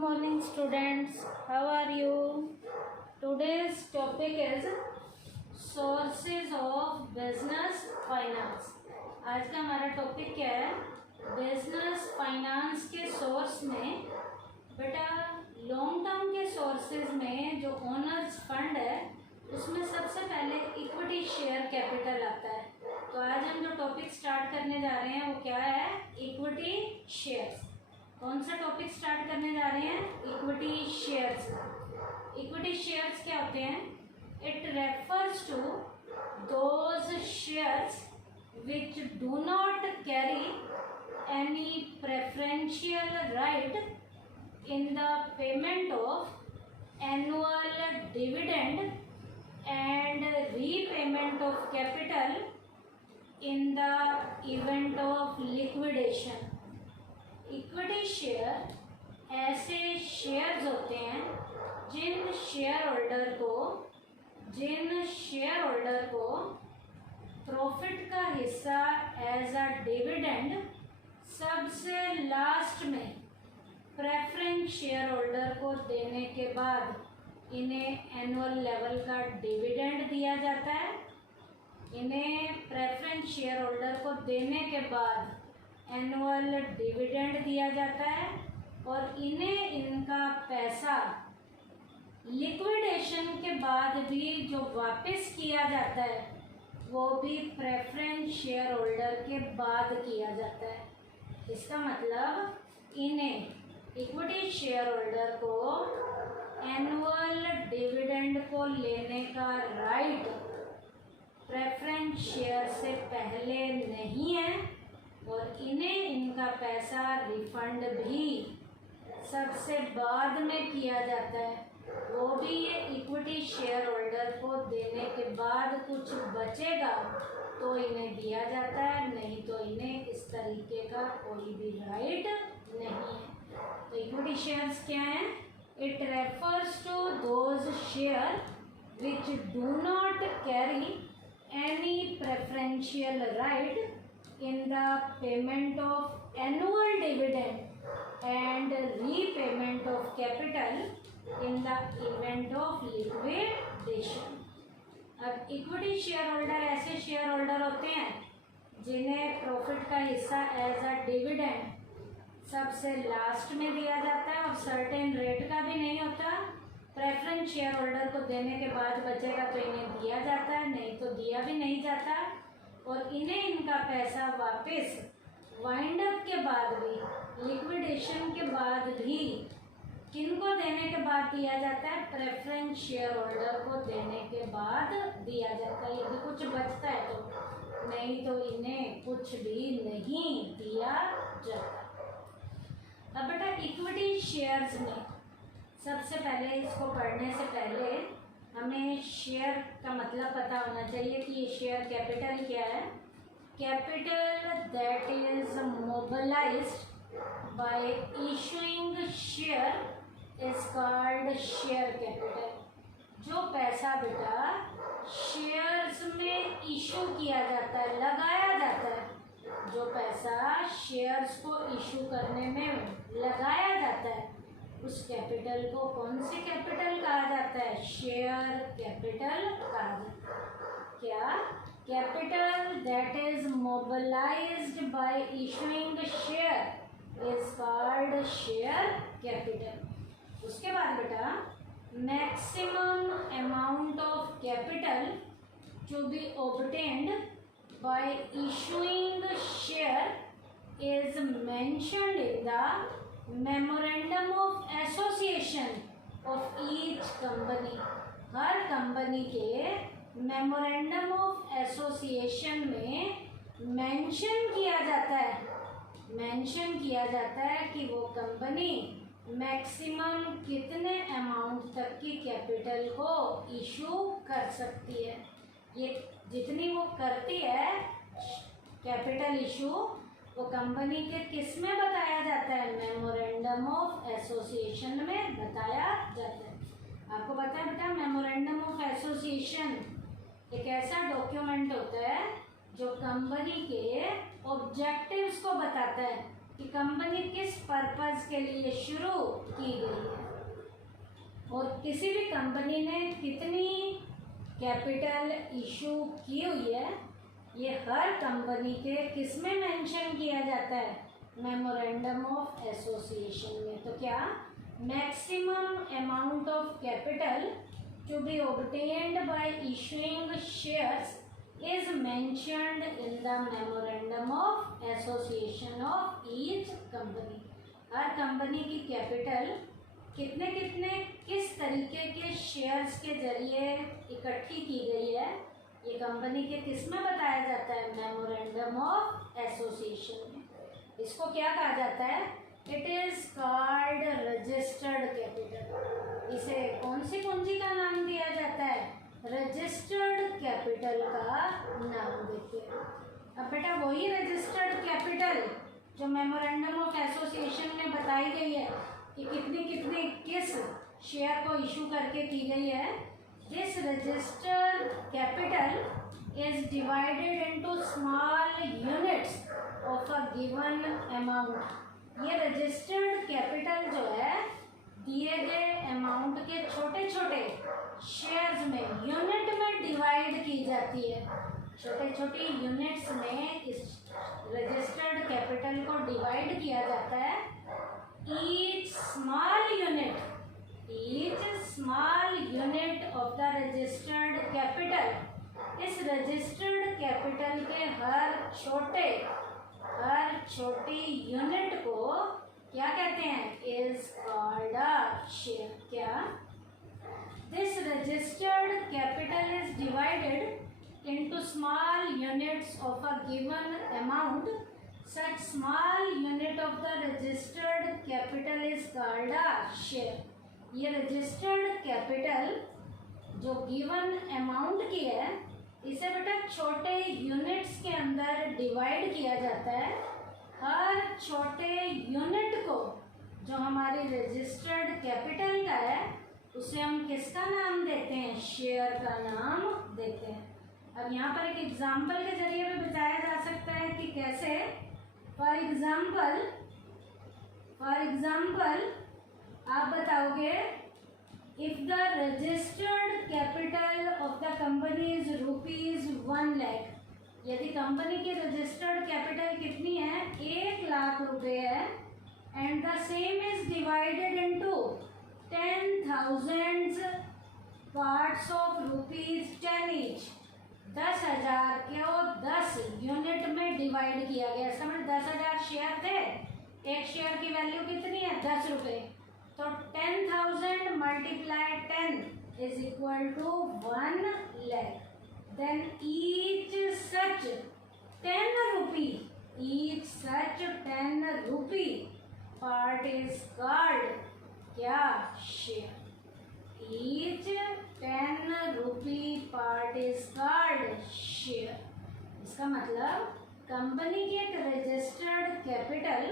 morning students, how are you? Today's topic is sources of business finance. आज का हमारा topic क्या है? बिजनेस फाइनेंस के सोर्स में बेटा लॉन्ग टर्म के सोर्सेज में जो ओनर्स फंड है उसमें सबसे पहले इक्विटी शेयर कैपिटल आता है। तो आज हम जो टॉपिक स्टार्ट करने जा रहे हैं वो क्या है? Equity shares. कौन सा टॉपिक स्टार्ट करने जा रहे हैं? Equity shares. इक्विटी शेयर्स क्या होते हैं? It refers to those shares which do not carry any preferential right in the payment of annual dividend and repayment of capital in the event of liquidation. Equity share ऐसे shares होते हैं जिन share holder को profit का हिस्सा as a dividend सबसे last में preference share holder को देने के बाद इन्हें एनुअल लेवल का डिविडेंड दिया जाता है। इन्हें प्रेफरेंस शेयर होल्डर को देने के बाद एनुअल डिविडेंड दिया जाता है और इन्हें इनका पैसा लिक्विडेशन के बाद भी जो वापस किया जाता है वो भी प्रेफरेंस शेयर होल्डर के बाद किया जाता है। इसका मतलब इन्हें इक्विटी शेयर होल्डर को एनुअल डिविडेंड को लेने का राइट प्रेफरेंस शेयर से पहले नहीं है और इन्हें इनका पैसा रिफंड भी सबसे बाद में किया जाता है। वो भी ये इक्विटी शेयर होल्डर को देने के बाद कुछ बचेगा तो इन्हें दिया जाता है, नहीं तो इन्हें इस तरीके का कोई भी राइट नहीं है। तो इक्विटी शेयर्स क्या हैं? It refers to those share which do not carry any preferential right in the payment of annual dividend and repayment of capital in the event of liquidation. अब इक्विटी शेयर होल्डर ऐसे share holder होते हैं जिन्हें profit का हिस्सा as a dividend सबसे last में दिया जाता है और सर्टेन रेट का भी नहीं होता। प्रेफरेंस शेयर होल्डर को देने के बाद बचेगा तो इन्हें दिया जाता है, नहीं तो दिया भी नहीं जाता और इन्हें इनका पैसा वापस वाइंड अप के बाद भी लिक्विडेशन के बाद भी किनको देने के बाद दिया जाता है? प्रेफरेंस शेयर होल्डर को देने के बाद दिया जाता है। यदि कुछ बचता है तो, नहीं तो इन्हें कुछ भी नहीं दिया जाता। अब बेटा इक्विटी शेयर्स में सबसे पहले इसको पढ़ने से पहले हमें शेयर का मतलब पता होना चाहिए कि ये शेयर कैपिटल क्या है। Capital that is mobilised by issuing share is called share capital. जो पैसा बेटा शेयर्स में इशू किया जाता है, लगाया जाता है, जो पैसा शेयर्स को इशू करने में लगाया जाता है उस कैपिटल को कौन से कैपिटल कहा जाता है? शेयर कैपिटल कहा जाता है। क्या? Capital that is mobilised by issuing share is called share capital. उसके बाद बेटा maximum amount of capital to be obtained by issuing share is mentioned in the memorandum of association of each company. हर company के memorandum of association में mention किया जाता है कि वो कंपनी मैक्सिमम कितने अमाउंट तक की कैपिटल को इशू कर सकती है। ये जितनी वो करती है कैपिटल इशू वो कंपनी के किस में बताया जाता है? मेमोरेंडम ऑफ एसोसिएशन में बताया जाता है। आपको पता है बेटा मेमोरेंडम ऑफ एसोसिएशन एक ऐसा डॉक्यूमेंट होता है जो कंपनी के ऑब्जेक्टिव्स को बताता है कि कंपनी किस पर्पस के लिए शुरू की गई है और किसी भी कंपनी ने कितनी कैपिटल इशू की हुई है, ये हर कंपनी के किस में मेंशन किया जाता है, मेमोरेंडम ऑफ एसोसिएशन में। तो क्या maximum amount of capital to be obtained by issuing shares is mentioned in the memorandum of association of each company। Her company की कैपिटल कितने कितने किस तरीके के शेयर्स के जरिए इकट्ठी की गई है, ये कंपनी के किस में बताया जाता है, मेमोरेंडम ऑफ एसोसिएशन में। इसको क्या कहा जाता है, it is called registered capital. इसे कौन सी पूंजी का नाम दिया जाता है, रजिस्टर्ड कैपिटल का नाम देते हैं। अब बेटा वही रजिस्टर्ड कैपिटल जो मेमोरेंडम ऑफ एसोसिएशन में बताई गई है कि कितनी कितनी किस शेयर को इशू करके की गई है, this registered capital is divided into small units of a given amount. ये रजिस्टर्ड कैपिटल जो है दिए गए अमाउंट के छोटे छोटे शेयर्स में, यूनिट में डिवाइड की जाती है। छोटे छोटे यूनिट्स में इस रजिस्टर्ड कैपिटल को डिवाइड किया जाता है। Each small unit of the registered capital, इस रजिस्टर्ड कैपिटल के हर छोटी यूनिट को क्या कहते हैं, इज कॉल्ड अ शेयर। क्या this registered capital is divided into small units of a given amount. Such small unit of the registered capital is called a share। ये registered capital जो given amount की है, इसे बेटा छोटे units के अंदर डिवाइड किया जाता है। हर छोटे यूनिट को जो हमारी रजिस्टर्ड कैपिटल का है, उसे हम किसका नाम देते हैं, शेयर का नाम देते हैं। अब यहाँ पर एक एग्जाम्पल के जरिए भी बताया जा सकता है कि कैसे। फॉर एग्जाम्पल आप बताओगे, if the registered capital of the company is ₹1 lakh. यदि कंपनी की रजिस्टर्ड कैपिटल कितनी है, 1 लाख रुपए है, and the same is divided into 10,000 parts of ₹10 each. 10,000 को 10 यूनिट में डिवाइड किया गया। समझ, 10,000 शेयर थे, एक शेयर की वैल्यू कितनी है, 10 रुपये। तो 10,000 multiply 10 is equal to 1 lakh. Then each such 10 rupee part is called क्या, share. Each 10 rupee part is called share. इसका मतलब कंपनी की एक रजिस्टर्ड कैपिटल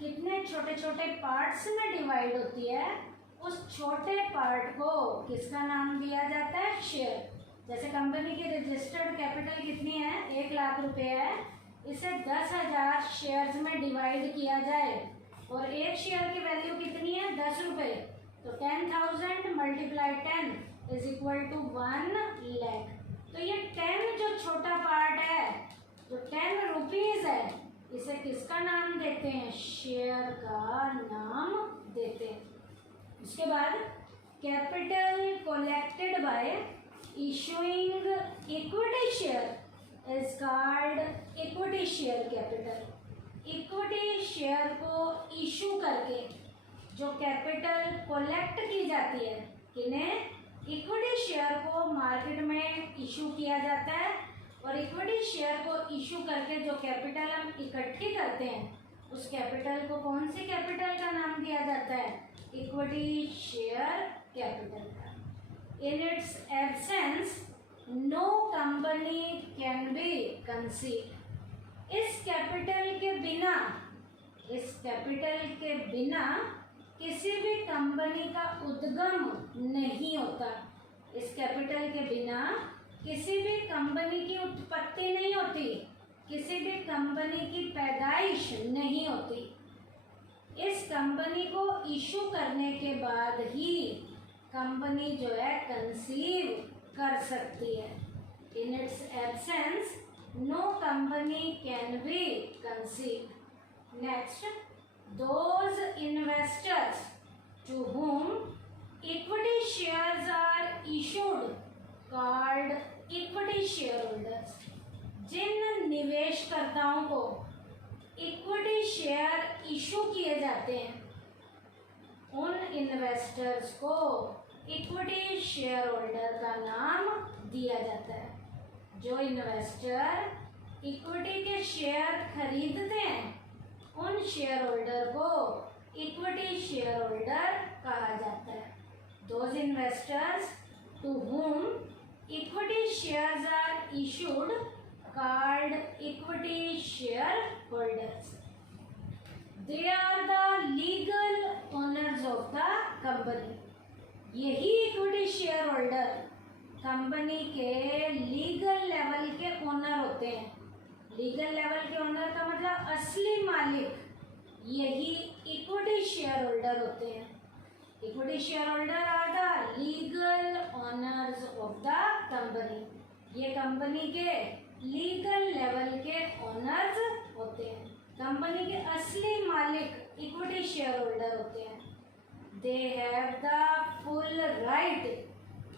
कितने छोटे छोटे पार्ट्स में डिवाइड होती है, उस छोटे पार्ट को किसका नाम दिया जाता है, शेयर। जैसे कंपनी की रजिस्टर्ड कैपिटल कितनी है, 1 लाख रुपए है, इसे 10,000 शेयर्स में डिवाइड किया जाए और एक शेयर की वैल्यू कितनी है, 10 रुपये। तो 10,000 multiply 10 is equal to 1 lakh. तो ये 10 जो छोटा पार्ट है, जो 10 रुपीज है, इसे किसका नाम देते हैं, शेयर का नाम देते हैं। उसके बाद capital collected by issuing equity share is called equity share capital. Equity share को इशू करके जो कैपिटल कोलेक्ट की जाती है, किन्हें, इक्विटी शेयर को मार्केट में इशू किया जाता है। और इक्विटी शेयर को इशू करके जो कैपिटल हम इकट्ठी करते हैं, उस कैपिटल को कौन सी कैपिटल का नाम दिया जाता है, इक्विटी शेयर कैपिटल का। In its absence no company can be conceive. इस कैपिटल के बिना किसी भी कंपनी का उद्गम नहीं होता। इस कैपिटल के बिना किसी भी कंपनी की उत्पत्ति नहीं होती। किसी भी कंपनी की पैदाइश नहीं होती। इस कंपनी को इशू करने के बाद ही कंपनी जो है कंसीव कर सकती है। In its absence no company can be conceive. Next, those investors to whom equity shares are issued called equity shareholders। जिन निवेशकर्ताओं को इक्विटी शेयर इशू किए जाते हैं उन इन्वेस्टर्स को इक्विटी शेयर होल्डर का नाम दिया जाता है। जो इन्वेस्टर इक्विटी के शेयर खरीदते हैं उन शेयर होल्डर को इक्विटी शेयर होल्डर कहा जाता है। Those investors to whom equity shares are issued called equity shareholders। They are the legal owners of the company। यही इक्विटी शेयर होल्डर कंपनी के लीगल लेवल के ओनर होते हैं। Legal level के owner का मतलब असली मालिक यही इक्विटी शेयर होल्डर होते हैं। Equity share holder are the legal owners of the company. ये कंपनी के लीगल लेवल के ओनर्स होते हैं। कंपनी के असली मालिक इक्विटी शेयर होल्डर होते हैं। They have the full right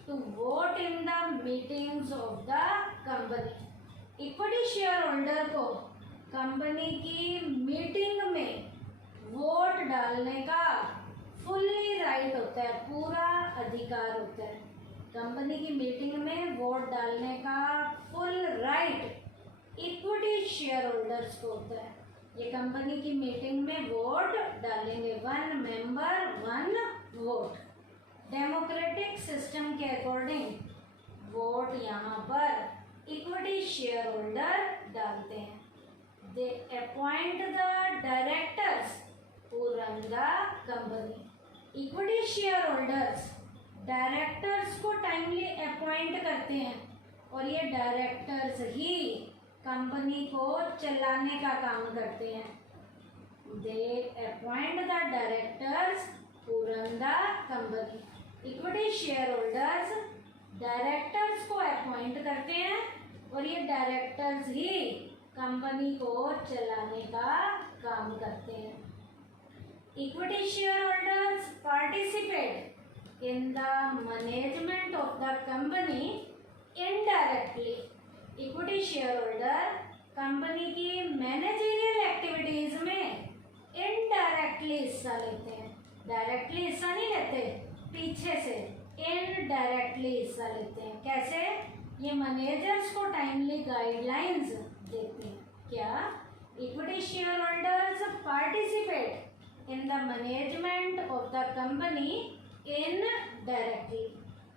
to vote in the meetings of the company. Equity share holder को कंपनी की मीटिंग में वोट डालने का फुल्ली राइट होता है, पूरा अधिकार होता है। कंपनी की मीटिंग में वोट डालने का full right equity share holders को होता है। ये कंपनी की मीटिंग में वोट डालेंगे, 1 मेंबर 1 वोट। डेमोक्रेटिक सिस्टम के अकॉर्डिंग वोट यहाँ पर इक्विटी शेयर होल्डर डालते हैं। They appoint the directors who run the company। Equity share holders directors को टाइमली अपॉइंट करते हैं और ये डायरेक्टर्स ही कंपनी को चलाने का काम करते हैं। They appoint the directors who run the company। Equity share holders directors को अपॉइंट करते हैं और ये डायरेक्टर्स ही कंपनी को चलाने का काम करते हैं। Equity shareholders participate in the management of the company indirectly। Equity shareholder company की मैनेजरियल एक्टिविटीज में इनडायरेक्टली हिस्सा लेते हैं। डायरेक्टली हिस्सा नहीं लेते, पीछे से इनडायरेक्टली हिस्सा लेते हैं। कैसे? ये मैनेजर्स को टाइमली गाइडलाइंस देते हैं। क्या? Equity share holders participate in the management of the company indirectly।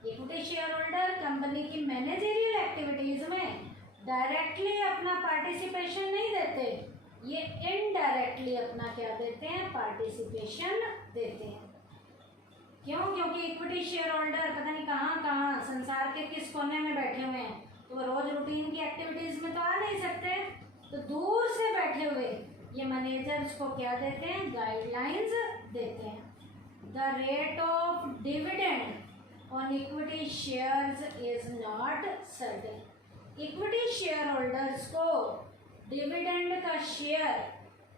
Equity share holder company की मैनेजरियल एक्टिविटीज में डायरेक्टली अपना पार्टिसिपेशन नहीं देते, ये इनडायरेक्टली अपना क्या देते हैं? पार्टिसिपेशन देते हैं। क्यों? क्योंकि इक्विटी शेयर होल्डर पता नहीं कहाँ कहाँ संसार के किस कोने में बैठे हुए हैं, तो रोज रूटीन की एक्टिविटीज में तो आ नहीं सकते, तो दूर से बैठे हुए ये मैनेजर्स को क्या देते हैं? गाइडलाइंस देते हैं। The rate of dividend on equity shares is not certain. Equity share holders को डिविडेंड का शेयर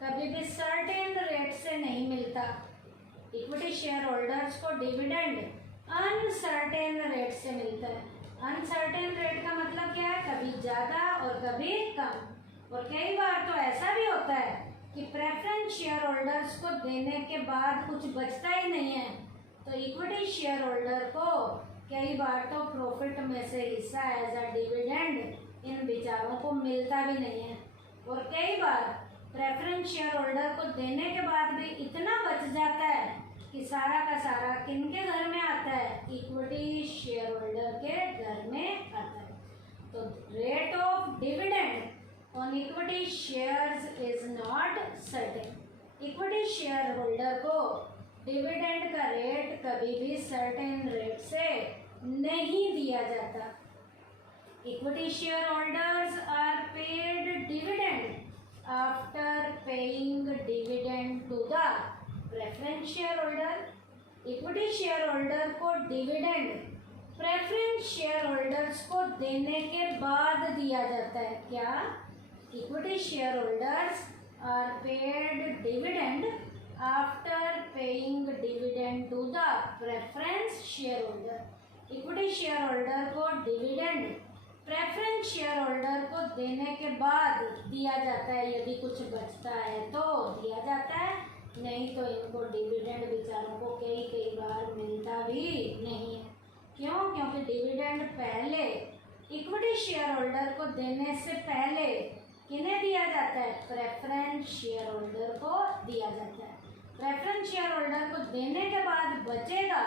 कभी भी सर्टेन रेट से नहीं मिलता। इक्विटी शेयर होल्डर्स को डिविडेंड अनसर्टेन रेट से मिलता है। अनसर्टेन रेट का मतलब क्या है? कभी ज़्यादा और कभी कम। और कई बार तो ऐसा भी होता है कि प्रेफरेंस शेयर होल्डर्स को देने के बाद कुछ बचता ही नहीं है, तो इक्विटी शेयर होल्डर को कई बार तो प्रॉफिट में से हिस्सा एज अ डिविडेंड इन बेचारों को मिलता भी नहीं है। और कई बार प्रेफरेंस शेयर होल्डर को देने के बाद भी इतना बच जाता है कि सारा का सारा किनके घर में आता है? इक्विटी शेयर होल्डर के घर में आता है। तो rate of dividend on equity shares is not certain। Equity share holder को डिविडेंड का रेट कभी भी सर्टेन रेट से नहीं दिया जाता। Equity share holders are paid dividend after paying dividend to the preference share holder. Equity share holder को dividend preference share holders को देने के बाद दिया जाता है। क्या? Equity share holders are paid dividend after paying dividend to the preference share holder. Equity share holder को डिविडेंड प्रेफरेंस शेयर होल्डर को देने के बाद दिया जाता है। यदि कुछ बचता है तो दिया जाता है, नहीं तो इनको डिविडेंड बेचारों को कई बार मिलता भी नहीं है। क्यों? क्योंकि डिविडेंड पहले इक्विटी शेयर होल्डर को देने से पहले किन्हें दिया जाता है? प्रेफरेंस शेयर होल्डर को दिया जाता है। प्रेफरेंस शेयर होल्डर को देने के बाद बचेगा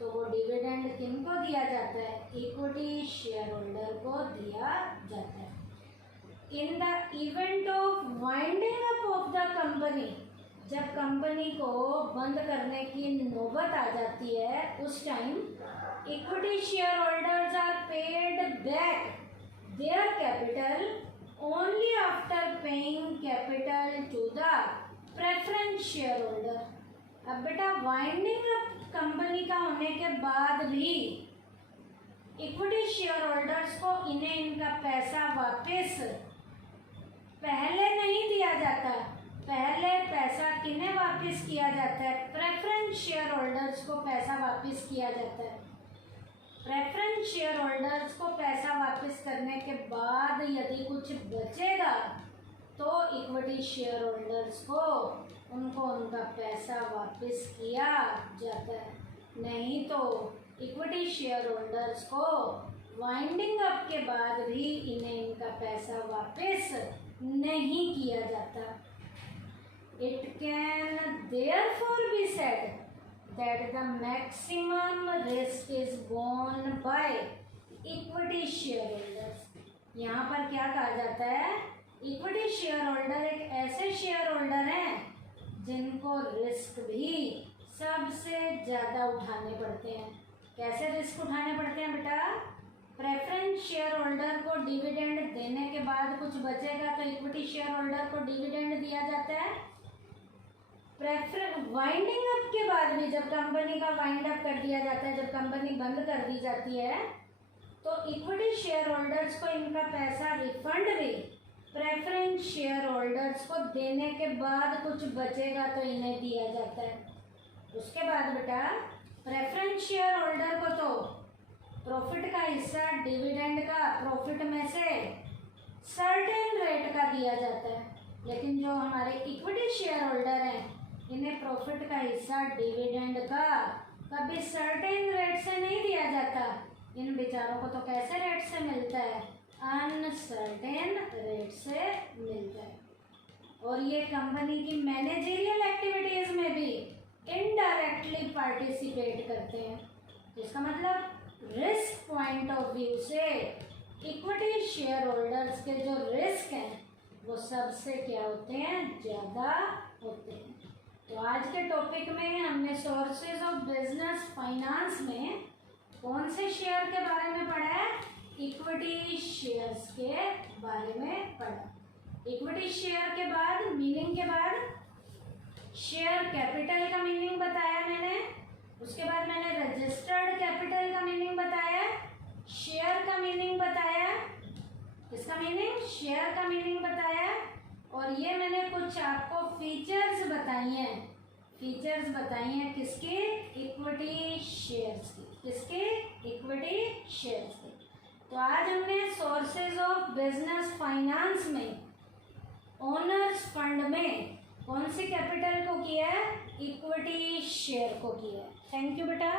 तो वो डिविडेंड किनको दिया जाता है? इक्विटी शेयर होल्डर को दिया जाता है। In the event of winding up of the company, जब कंपनी को बंद करने की नौबत आ जाती है उस time equity share holders are paid back their capital only after paying capital to the preference share holder. अब बेटा वाइंडिंग अप कंपनी का होने के बाद भी इक्विटी शेयर होल्डर्स को इन्हें इनका पैसा वापस पहले नहीं दिया जाता। पहले पैसा किन्हें वापस किया जाता है? प्रेफरेंस शेयर होल्डर्स को पैसा वापस किया जाता है। प्रेफरेंस शेयर होल्डर्स को पैसा वापस करने के बाद यदि कुछ बचेगा तो इक्विटी शेयर होल्डर्स को उनको उनका पैसा वापस किया जाता है, नहीं तो इक्विटी शेयर होल्डर्स को वाइंडिंग अप के बाद भी इन्हें इनका पैसा वापस नहीं किया जाता। It can therefore be said that the maximum risk is borne by equity shareholders। यहाँ पर क्या कहा जाता है? इक्विटी शेयर होल्डर एक ऐसे शेयर होल्डर हैं जिनको रिस्क भी सबसे ज़्यादा उठाने पड़ते हैं। कैसे रिस्क उठाने पड़ते हैं बेटा? प्रेफरेंस शेयर होल्डर को डिविडेंड देने के बाद कुछ बचेगा तो इक्विटी शेयर होल्डर को डिविडेंड दिया जाता है। वाइंडिंग अप के बाद भी जब कंपनी का वाइंड अप कर दिया जाता है, जब कंपनी बंद कर दी जाती है तो इक्विटी शेयर होल्डर्स को इनका पैसा रिफंड भी प्रेफरेंस शेयर होल्डर्स को देने के बाद कुछ बचेगा तो इन्हें दिया जाता है। उसके बाद बेटा प्रेफरेंस शेयर होल्डर को तो प्रॉफिट का हिस्सा डिविडेंड का प्रॉफिट में से सर्टेन रेट का दिया जाता है, लेकिन जो हमारे इक्विटी शेयर होल्डर हैं इन्हें प्रॉफिट का हिस्सा डिविडेंड का कभी सर्टेन रेट से नहीं दिया जाता। इन बेचारों को तो कैसे रेट से मिलता है? अनसर्टेन रेट से मिलता है। और ये कंपनी की मैनेजरियल एक्टिविटीज में भी इनडायरेक्टली पार्टिसिपेट करते हैं। इसका मतलब रिस्क पॉइंट ऑफ व्यू से इक्विटी शेयर होल्डर्स के जो रिस्क हैं वो सबसे क्या होते हैं? ज़्यादा होते हैं। तो आज के टॉपिक में हमने सोर्सेज ऑफ बिजनेस फाइनेंस में कौन से शेयर के बारे में पढ़ा है? इक्विटी शेयर्स के बारे में पढ़ा। इक्विटी शेयर के बाद मीनिंग के बाद शेयर कैपिटल का मीनिंग बताया मैंने। उसके बाद मैंने रजिस्टर्ड कैपिटल का मीनिंग बताया, शेयर का मीनिंग बताया, इसका मीनिंग शेयर का मीनिंग बताया, और ये मैंने कुछ आपको फीचर्स बताई हैं। फीचर्स बताई हैं किसके? इक्विटी शेयर्स की। किसके? इक्विटी शेयर्स की। तो आज हमने सोर्सेज ऑफ बिजनेस फाइनेंस में ओनर्स फंड में कौन सी कैपिटल को किया है? इक्विटी शेयर को किया है। थैंक यू बेटा।